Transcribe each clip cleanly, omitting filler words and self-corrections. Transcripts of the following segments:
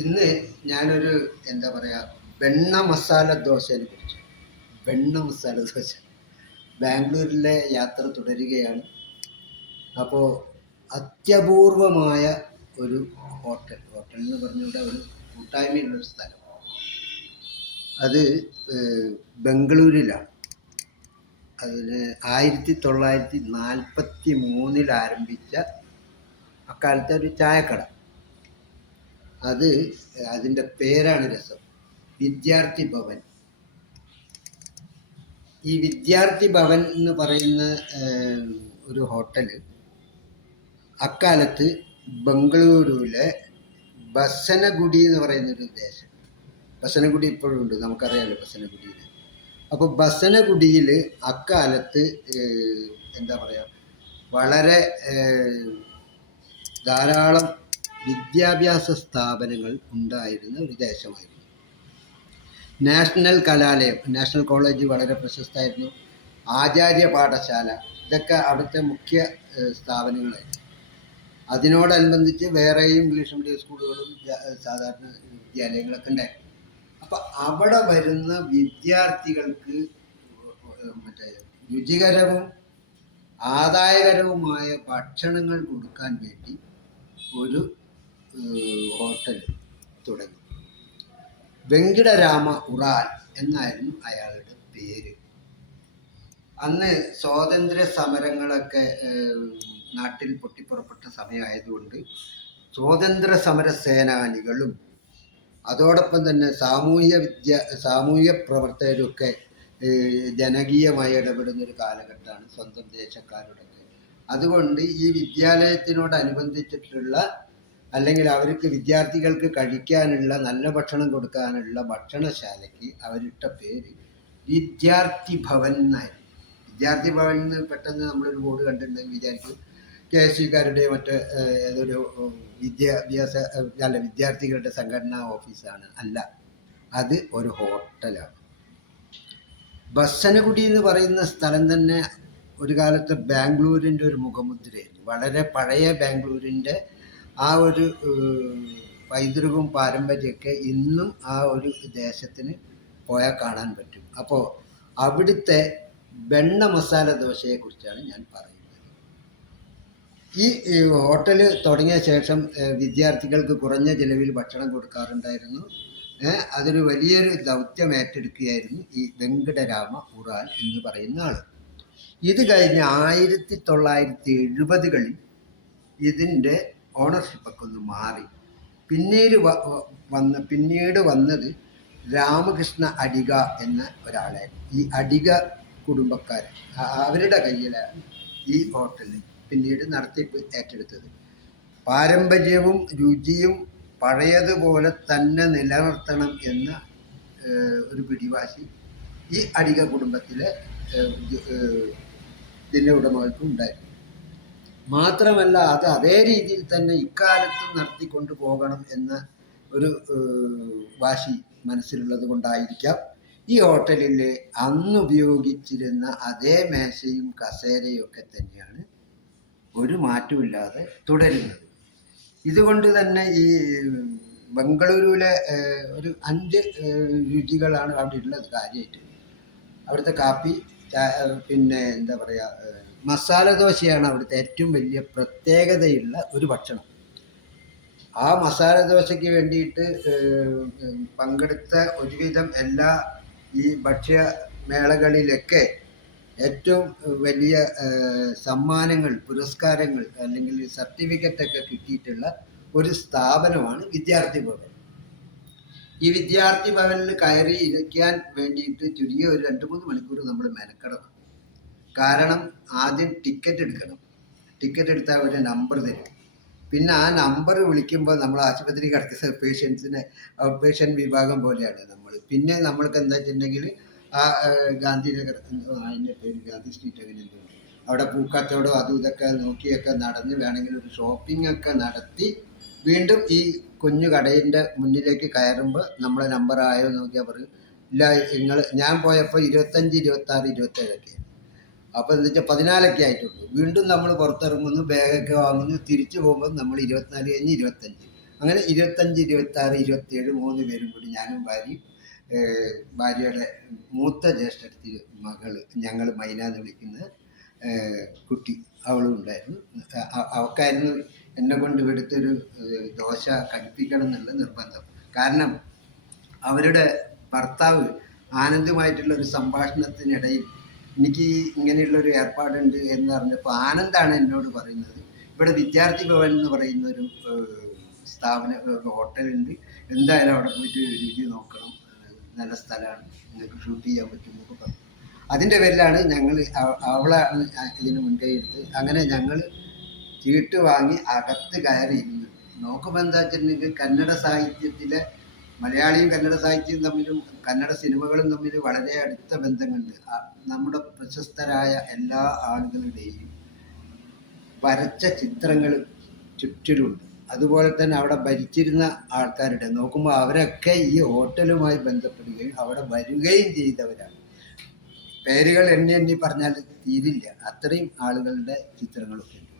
ഇന്ന് ഞാനൊരു എന്താ പറയുക വെണ്ണ മസാല ദോശയെ കുറിച്ച്. വെണ്ണ മസാല ദോശ ബാംഗ്ലൂരിലെ യാത്ര തുടരുകയാണ്. അപ്പോൾ അത്യപൂർവമായ ഒരു ഹോട്ടൽ എന്ന് പറഞ്ഞുകൊണ്ട് ഒരു കൂട്ടായ്മയുള്ളൊരു സ്ഥലം, അത് ബംഗളൂരിലാണ്. അതിന് 1943 ആരംഭിച്ച അക്കാലത്തെ ഒരു ചായക്കട. അതിൻ്റെ പേരാണ് രസം, വിദ്യാർത്ഥി ഭവൻ. ഈ വിദ്യാർത്ഥി ഭവൻ എന്ന് പറയുന്ന ഒരു ഹോട്ടൽ അക്കാലത്ത് ബംഗളൂരുവിലെ ബസനഗുഡി എന്ന് പറയുന്നൊരു ദേശം. ബസനഗുഡി ഇപ്പോഴും ഉണ്ട്, നമുക്കറിയാമല്ലോ ബസനഗുഡിയിൽ. അപ്പോൾ ബസനഗുഡിയിൽ അക്കാലത്ത് എന്താ പറയുക, വളരെ ധാരാളം വിദ്യാഭ്യാസ സ്ഥാപനങ്ങൾ ഉണ്ടായിരുന്ന ഒരു ദേശമായിരുന്നു. നാഷണൽ കലാലയം, നാഷണൽ കോളേജ് വളരെ പ്രശസ്തമായിരുന്നു. ആചാര്യ പാഠശാല, ഇതൊക്കെ അവിടുത്തെ മുഖ്യ സ്ഥാപനങ്ങളായിരുന്നു. അതിനോടനുബന്ധിച്ച് വേറെയും ഇംഗ്ലീഷ് മീഡിയം സ്കൂളുകളും സാധാരണ വിദ്യാലയങ്ങളൊക്കെ ഉണ്ടായിരുന്നു. അപ്പം അവിടെ വരുന്ന വിദ്യാർത്ഥികൾക്ക് മറ്റേ രുചികരവും ആദായകരവുമായ ഭക്ഷണങ്ങൾ കൊടുക്കാൻ വേണ്ടി ഒരു ഹോട്ടൽ തുടങ്ങി. വെങ്കിടരാമ ഉറാൽ എന്നായിരുന്നു അയാളുടെ പേര്. അന്ന് സ്വാതന്ത്ര്യ സമരങ്ങളൊക്കെ നാട്ടിൽ പൊട്ടിപ്പുറപ്പെട്ട സമയമായതുകൊണ്ട് സ്വാതന്ത്ര്യ സമര സേനാനികളും അതോടൊപ്പം തന്നെ സാമൂഹ്യ പ്രവർത്തകരൊക്കെ ജനകീയമായി ഇടപെടുന്നൊരു കാലഘട്ടമാണ്, സ്വന്തം ദേശക്കാരുടെയൊക്കെ. അതുകൊണ്ട് ഈ വിദ്യാലയത്തിനോടനുബന്ധിച്ചിട്ടുള്ള അല്ലെങ്കിൽ അവർക്ക് വിദ്യാർത്ഥികൾക്ക് കഴിക്കാനുള്ള നല്ല ഭക്ഷണം കൊടുക്കാനുള്ള ഭക്ഷണശാലയ്ക്ക് അവരിട്ട പേര് വിദ്യാർത്ഥി ഭവൻ എന്നായിരുന്നു. വിദ്യാർത്ഥി ഭവൻ എന്ന് പെട്ടെന്ന് നമ്മളൊരു ബോർഡ് കണ്ടിട്ടുണ്ടെങ്കിൽ വിചാരിക്കും KSUക്കാരുടെ മറ്റ് ഏതൊരു വിദ്യാർത്ഥികളുടെ സംഘടനാ ഓഫീസാണ്. അല്ല, അത് ഒരു ഹോട്ടലാണ്. ബസനഗുഡി എന്ന് പറയുന്ന സ്ഥലം തന്നെ ഒരു കാലത്ത് ബാംഗ്ലൂരിൻ്റെ ഒരു മുഖമുദ്രയായിരുന്നു. വളരെ പഴയ ബാംഗ്ലൂരിൻ്റെ ആ ഒരു പൈതൃകവും പാരമ്പര്യമൊക്കെ ഇന്നും ആ ഒരു ദേശത്തിന് പോയാൽ കാണാൻ പറ്റും. അപ്പോൾ അവിടുത്തെ വെണ്ണ മസാല ദോശയെക്കുറിച്ചാണ് ഞാൻ പറയുന്നത്. ഈ ഹോട്ടൽ തുടങ്ങിയ ശേഷം വിദ്യാർത്ഥികൾക്ക് കുറഞ്ഞ ചിലവിൽ ഭക്ഷണം കൊടുക്കാറുണ്ടായിരുന്നു. അതൊരു വലിയൊരു ദൗത്യം ഏറ്റെടുക്കുകയായിരുന്നു ഈ വെങ്കിടരാമ ഉറാൽ എന്ന് പറയുന്ന ആൾ. ഇത് കഴിഞ്ഞ് 1970കളിൽ ഇതിൻ്റെ ഓണർഷിപ്പൊക്കെ ഒന്ന് മാറി. പിന്നീട് വന്നത് രാമകൃഷ്ണ അഡിഗ എന്ന ഒരാളായിരുന്നു. ഈ അഡിഗ കുടുംബക്കാരൻ, അവരുടെ കയ്യിലാണ് ഈ ഹോട്ടൽ പിന്നീട് നടത്തിപ്പ് ഏറ്റെടുത്തത്. പാരമ്പര്യവും രുചിയും പഴയതുപോലെ തന്നെ നിലനിർത്തണം എന്ന ഒരു പിടിവാശി ഈ അഡിഗ കുടുംബത്തിലെ ഇതിൻ്റെ ഉടമകൾക്കും ഉണ്ടായിരുന്നു. മാത്രമല്ല, അത് അതേ രീതിയിൽ തന്നെ ഇക്കാലത്തും നടത്തിക്കൊണ്ടു പോകണം എന്ന ഒരു വാശി മനസ്സിലുള്ളത് കൊണ്ടായിരിക്കാം ഈ ഹോട്ടലിൽ അന്ന് ഉപയോഗിച്ചിരുന്ന അതേ മേശയും കസേരയും ഒക്കെ തന്നെയാണ് ഒരു മാറ്റമില്ലാതെ തുടരുന്നത്. ഇതുകൊണ്ട് തന്നെ ഈ ബംഗളൂരുവിലെ ഒരു 5 രുചികളാണ് അവിടെ ഉള്ളത് കാര്യമായിട്ട്. അവിടുത്തെ കാപ്പി, പിന്നെ എന്താ പറയുക, മസാല ദോശയാണ് അവിടുത്തെ ഏറ്റവും വലിയ പ്രത്യേകതയുള്ള ഒരു ഭക്ഷണം. ആ മസാല ദോശയ്ക്ക് വേണ്ടിയിട്ട് പങ്കെടുത്ത ഒരുവിധം എല്ലാ ഈ ഭക്ഷ്യമേളകളിലൊക്കെ ഏറ്റവും വലിയ സമ്മാനങ്ങൾ, പുരസ്കാരങ്ങൾ അല്ലെങ്കിൽ സർട്ടിഫിക്കറ്റൊക്കെ കിട്ടിയിട്ടുള്ള ഒരു സ്ഥാപനമാണ് വിദ്യാർത്ഥി ഭവൻ. ഈ വിദ്യാർത്ഥി ഭവനിൽ കയറി ഇരിക്കാൻ വേണ്ടിയിട്ട് ചുരുങ്ങിയ ഒരു 2-3 മണിക്കൂർ നമ്മൾ മെനക്കെടണം. കാരണം ആദ്യം ടിക്കറ്റ് എടുക്കണം. ടിക്കറ്റ് എടുത്താൽ ഒരു നമ്പർ തരും. പിന്നെ ആ നമ്പർ വിളിക്കുമ്പോൾ നമ്മൾ ആശുപത്രി കിടക്കുന്ന പേഷ്യൻസിനെ ഔട്ട് പേഷ്യൻ്റ് വിഭാഗം പോലെയാണ് നമ്മൾ. പിന്നെ നമ്മൾക്ക് എന്താ വെച്ചിട്ടുണ്ടെങ്കിൽ ആ ഗാന്ധിനഗർ, അതിൻ്റെ പേര് ഗാന്ധി സ്ട്രീറ്റ് അങ്ങനെ എന്തോ, അവിടെ പൂക്കച്ചവടം അതും ഇതൊക്കെ നോക്കിയൊക്കെ നടന്ന് വേണമെങ്കിൽ ഒരു ഷോപ്പിംഗ് ഒക്കെ നടത്തി വീണ്ടും ഈ കുഞ്ഞു കടയിൻ്റെ മുന്നിലേക്ക് കയറുമ്പോൾ നമ്മളെ നമ്പർ ആയോ നോക്കിയാൽ പറയും ഇല്ല, ഞാൻ പോയപ്പോൾ 25, 26, 27 അപ്പോൾ എന്താ വെച്ചാൽ 14 ആയിട്ടുള്ളൂ. വീണ്ടും നമ്മൾ പുറത്തിറങ്ങുന്നു, ബാഗൊക്കെ വാങ്ങുന്നു, തിരിച്ചു പോകുമ്പോൾ നമ്മൾ 24 കഴിഞ്ഞ് 25. അങ്ങനെ 25, 26, 27 3 പേരും കൂടി ഞാനും ഭാര്യയും ഭാര്യയുടെ മൂത്ത ജ്യേഷ്ഠത്തി മകള്, ഞങ്ങൾ മൈന എന്ന് വിളിക്കുന്ന കുട്ടി, അവളും ഉണ്ടായിരുന്നു. അവൾക്കായിരുന്നു എന്നെ കൊണ്ട് ഇവിടുത്തെ ഒരു ദോശ കഴിപ്പിക്കണം എന്നുള്ള നിർബന്ധം. കാരണം അവരുടെ ഭർത്താവ് ആനന്ദുമായിട്ടുള്ള ഒരു സംഭാഷണത്തിനിടയിൽ എനിക്ക് ഇങ്ങനെയുള്ളൊരു ഏർപ്പാടുണ്ട് എന്ന് പറഞ്ഞപ്പോൾ ആനന്ദാണ് എന്നോട് പറയുന്നത്, ഇവിടെ വിദ്യാർത്ഥി ഭവൻ എന്ന് പറയുന്ന ഒരു സ്ഥാപന ഹോട്ടലുണ്ട്, എന്തായാലും അവിടെ പോയിട്ട് രുചി നോക്കണം, നല്ല സ്ഥലമാണ്, നിങ്ങൾക്ക് ഷൂട്ട് ചെയ്യാൻ പറ്റും എന്നൊക്കെ പറഞ്ഞു. അതിൻ്റെ പേരിലാണ് ഞങ്ങൾ, അവളാണ് ഇതിന് മുൻകൈ എടുത്ത്, അങ്ങനെ ഞങ്ങൾ ചീട്ട് വാങ്ങി അകത്ത് കയറി ഇരുന്നു. നോക്കുമ്പോൾ എന്താ വെച്ചിട്ടുണ്ടെങ്കിൽ കന്നഡ സാഹിത്യത്തിലെ മലയാളിയും കന്നഡ സാഹിത്യവും തമ്മിലും കന്നഡ സിനിമകളും തമ്മിൽ വളരെ അടുത്ത ബന്ധങ്ങളുണ്ട്. നമ്മുടെ പ്രശസ്തരായ എല്ലാ ആളുകളുടെയും വരച്ച ചിത്രങ്ങൾ ചുറ്റിലുണ്ട്. അതുപോലെ തന്നെ അവിടെ ഭരിച്ചിരുന്ന ആൾക്കാരുടെ നോക്കുമ്പോൾ അവരൊക്കെ ഈ ഹോട്ടലുമായി ബന്ധപ്പെടുകയും അവിടെ വരികയും ചെയ്തവരാണ്. പേരുകൾ എണ്ണി എണ്ണി പറഞ്ഞാൽ തീരില്ല, അത്രയും ആളുകളുടെ ചിത്രങ്ങളൊക്കെ ഉണ്ട്.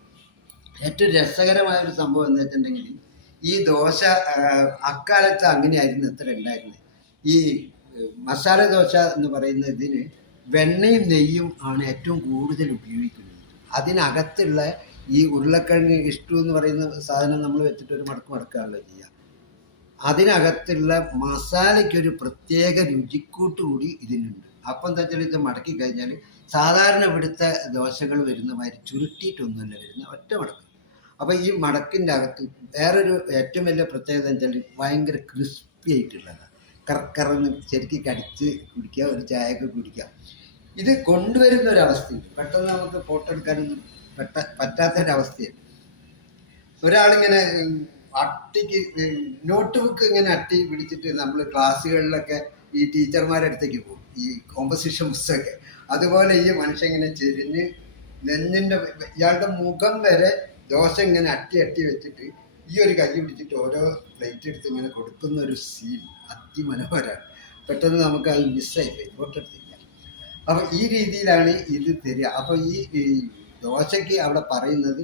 ഏറ്റവും രസകരമായൊരു സംഭവം എന്താ വെച്ചിട്ടുണ്ടെങ്കിൽ, ഈ ദോശ അക്കാലത്ത് അങ്ങനെയായിരുന്നു അത്ര ഉണ്ടായിരുന്നത്. ഈ മസാല ദോശ എന്ന് പറയുന്ന ഇതിന് വെണ്ണയും നെയ്യും ആണ് ഏറ്റവും കൂടുതൽ ഉപയോഗിക്കുന്നത്. അതിനകത്തുള്ള ഈ ഉരുളക്കിഴങ്ങ് ഇഷ്ടു എന്ന് പറയുന്ന സാധനം നമ്മൾ വെച്ചിട്ട് ഒരു മടക്കാണല്ലോ ചെയ്യുക. അതിനകത്തുള്ള മസാലയ്ക്കൊരു പ്രത്യേക രുചിക്കൂട്ട് കൂടി ഇതിനുണ്ട്. അപ്പം എന്താ വെച്ചാൽ ഇത് മടക്കി കഴിഞ്ഞാൽ സാധാരണ ഇവിടുത്തെ ദോശകൾ വരുന്ന മാതിരി ചുരുട്ടിയിട്ടൊന്നുമല്ല വരുന്ന, ഒറ്റ മടക്ക്. അപ്പോൾ ഈ മടക്കിൻ്റെ അകത്ത് വേറൊരു ഏറ്റവും വലിയ പ്രത്യേകത എന്ന് വെച്ചാൽ ഭയങ്കര ക്രിസ്പി ആയിട്ടുള്ളതാണ്. കറന്ന് ശരിക്കും കടിച്ച് കുടിക്കുക, ഒരു ചായയൊക്കെ കുടിക്കുക. ഇത് കൊണ്ടുവരുന്ന ഒരവസ്ഥയുണ്ട്, പെട്ടെന്ന് നമുക്ക് ഫോട്ടോ എടുക്കാനൊന്നും പറ്റാത്തൊരവസ്ഥയാണ്. ഒരാളിങ്ങനെ അട്ടിക്ക് നോട്ട് ബുക്ക് ഇങ്ങനെ അട്ടി പിടിച്ചിട്ട് നമ്മൾ ക്ലാസ്സുകളിലൊക്കെ ഈ ടീച്ചർമാരുടെ അടുത്തേക്ക് പോകും, ഈ കോമ്പസിഷൻ പുസ്തകമൊക്കെ. അതുപോലെ ഈ മനുഷ്യൻ ഇങ്ങനെ ചെരിഞ്ഞ് നെഞ്ഞിൻ്റെ ഇയാളുടെ മുഖം വരെ ദോശ ഇങ്ങനെ അട്ടി അട്ടി വെച്ചിട്ട് ഈ ഒരു കൈ പിടിച്ചിട്ട് ഓരോ പ്ലേറ്റ് എടുത്ത് ഇങ്ങനെ കൊടുക്കുന്ന ഒരു സീൻ അതിമനോഹരമാണ്. പെട്ടെന്ന് നമുക്ക് അത് മിസ്സായിപ്പോയി, ഫോട്ടോ എടുത്തില്ല. അപ്പോൾ ഈ രീതിയിലാണ് ഇത് തരിക. അപ്പോൾ ഈ ദോശയ്ക്ക് അവിടെ പറയുന്നത്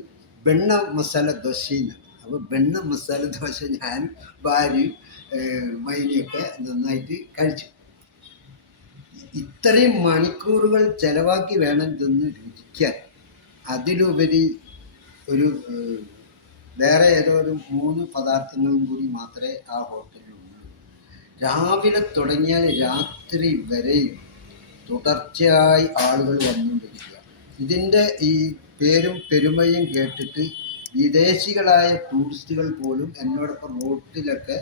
വെണ്ണ മസാല ദോശയെന്നാണ്. അപ്പോൾ വെണ്ണ മസാല ദോശ ഞാൻ ഭാര്യയും മൈനിയൊക്കെ നന്നായിട്ട് കഴിച്ചു. ഇത്രയും മണിക്കൂറുകൾ ചെലവാക്കി വേണം ഇതൊന്ന് രുചിക്കാൻ. അതിലുപരി ഒരു വേറെ ഏതോ ഒരു 3 പദാർത്ഥങ്ങളും കൂടി മാത്രമേ ആ ഹോട്ടലിലുള്ളൂ. രാവിലെ തുടങ്ങിയാൽ രാത്രി വരെയും തുടർച്ചയായി ആളുകൾ വന്നുകൊണ്ടിരിക്കുക. ഇതിൻ്റെ ഈ പേരും പെരുമയും കേട്ടിട്ട് വിദേശികളായ ടൂറിസ്റ്റുകൾ പോലും എന്നോടൊപ്പം റോട്ടിലൊക്കെ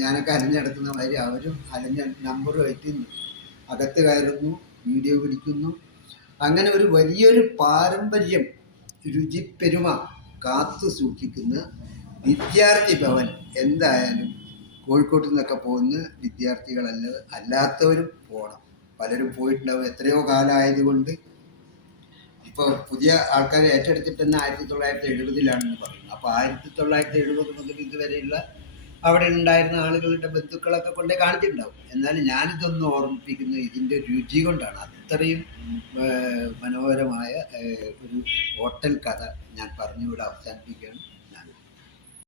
ഞാനൊക്കെ അലഞ്ഞടക്കുന്ന മാതിരി അവരും അലഞ്ഞ നമ്പറുമായിട്ട് അകത്ത് കയറുന്നു, വീഡിയോ പിടിക്കുന്നു. അങ്ങനെ ഒരു വലിയൊരു പാരമ്പര്യം, രുചിപ്പെരുമ കാത്തു സൂക്ഷിക്കുന്ന വിദ്യാർത്ഥി ഭവൻ എന്തായാലും കോഴിക്കോട്ട് നിന്നൊക്കെ പോകുന്ന അല്ലാത്തവരും പോകണം. പലരും പോയിട്ടുണ്ടാവും, എത്രയോ കാലമായതുകൊണ്ട്. ഇപ്പോൾ പുതിയ ആൾക്കാർ ഏറ്റെടുത്തിട്ട് തന്നെ 1970 പറയുന്നത്. അപ്പോൾ 1970 മുതൽ ഇതുവരെയുള്ള അവിടെ ഉണ്ടായിരുന്ന ആളുകളുടെ ബന്ധുക്കളൊക്കെ കൊണ്ടേ കാണിച്ചിട്ടുണ്ടാവും. എന്നാലും ഞാനിതൊന്ന് ഓർമ്മിപ്പിക്കുന്നത് ഇതിൻ്റെ രുചി കൊണ്ടാണ്. അത്രയും മനോഹരമായ ഒരു ഹോട്ടൽ കഥ ഞാൻ പറഞ്ഞുകൂടെ അവസാനിപ്പിക്കുകയാണ്.